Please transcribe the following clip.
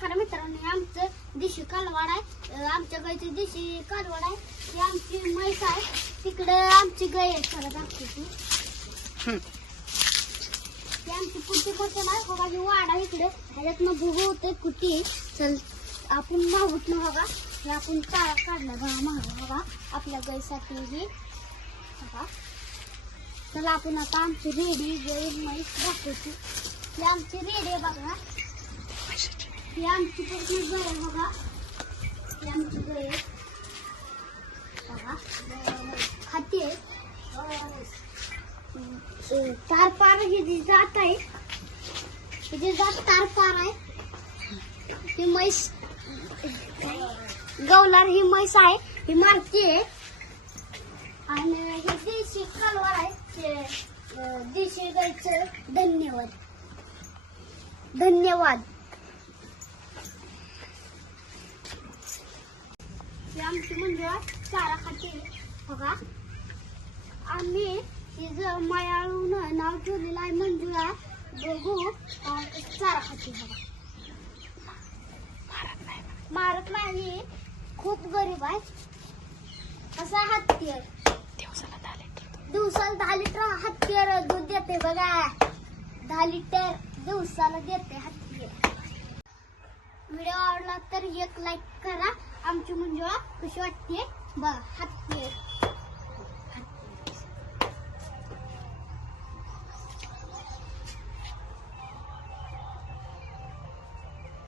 नमस्कार मित्रांनो, हे आमचं देशी कालवाड आहे. आमच्या गायची देशी कालवाड आहे. ही आमची म्हैस आहे. तिकडे आमची गाय आहे. चला दाखवते ती आमची कुट्टी कुठे नाही बघा. ही वाडा इकडे ह्याच्यातनं भुगू होते कुट्टी. चल आपण मागूत ना बघा. हे आपण चारा काढला बघा माग बघा आपल्या गायसाठी ही बघा. चला आपण आता आमची रेडी गाय म्हैस दाखवते. ही आमची रेडी आहे बघा. ही आमची पूर्ण गाय आहे बघा. ही आमची गाय आहे बघा. खाते तार पार ही जी जात आहे. ही जात तार पार आहे. ही म्हैस गवलार ही म्हैस आहे. ही मारती आहे आणि हे देशी कालवाड आहे. देशी गायचं धन्यवाद धन्यवाद. ही आमची मंजुळा चारा खाते बघा. आम्ही तिचं मायाळून नाव ठेवलेलं आहे मंजुळा. बघू चारा खाते बघा. मारत नाही. खूप गरीब आहे. असा हत्तीर दिवसाला 10 लिटर हत्तीर दूध देते बघा. 10 लिटर दिवसाला देते हत्तीर. व्हिडिओ आवडला तर एक लाईक करा. आमची मंजुळा कशी वाटते बघा. हत्तीर